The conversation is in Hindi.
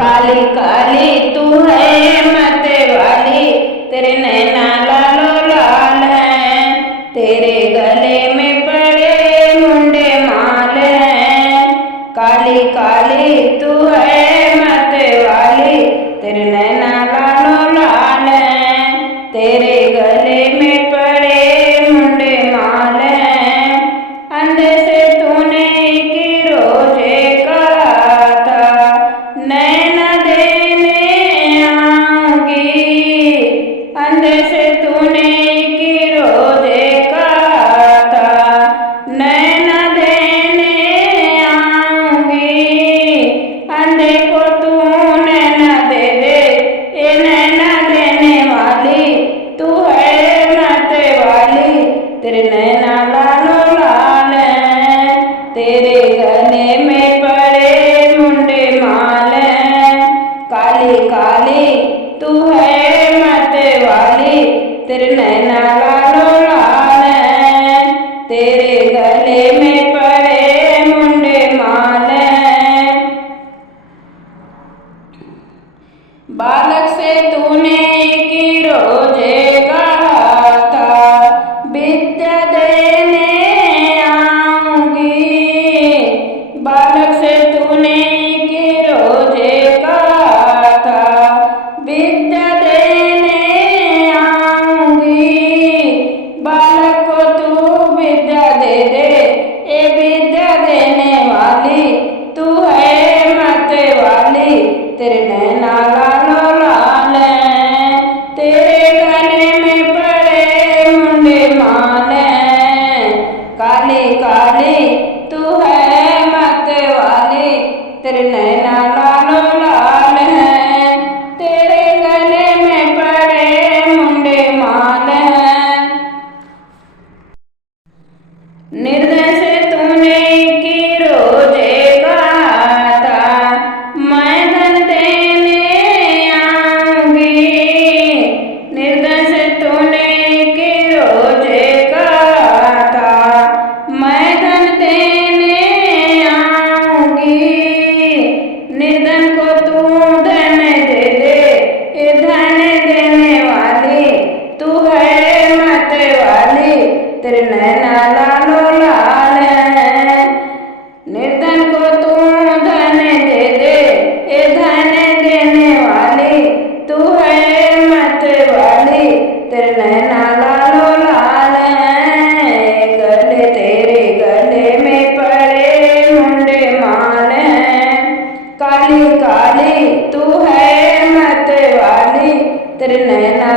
काली काली तू है मत वाली, तेरे नैना लालो लाल हैं, तेरे गले में पड़े मुंडे माल हैं। काली काली तू है मत वाली, तेरे नैना लालो लाल हैं, तेरे गले में पड़े मुंडे माल हैं। अंधे से तूने की रोजे कहा था, नैना देने आऊंगी। अंधे से तूने की रोजे कहा था, नैना देने आऊंगी। अंधे को तू नैना दे दे, ये नैना देने वाली तू है मत वाली, तेरे नैना लालो लाल हैं, तेरे गले में पड़े मुंडे माल हैं। काली काली तू है मत वाली, तेरे नैना लालो लाल हैं, तेरे गले में पड़े मुंडे माल हैं। बालक से तूने की रोजे कहा था, विद्या देने आऊंगी। बालक से तूने की रोजे कहा था, विद्या देने आऊंगी। बालक को तू विद्या दे दे, ये विद्या देने वाली तू है मत वाली, तेरे नैना लालो लाल हैं, तेरे गले में पड़े मुंडे माल हैं। काली काली तू है मत वाली, तेरे नैना लालो लाल हैं, तेरे गले में पड़े मुंडे माल हैं। निर्दय से तूने की रोजे कहा था, मैं धन देने आऊंगी। निर्दय से तूने की रोजे कहा था, मैं धन देने आऊंगी। निर्धन को तू धन दे दे, ये धन देने वाली तू है मत वाली, तेरे नैना लालो लाल हैं। निर्धन को तू धन दे दे, ये धन देने वाली तू है मत वाली, तेरे नैना लालो लाल हैं। गले तेरे गले में पड़े मुंडे माल हैं। काली काली तू है मत वाली, तेरे नैना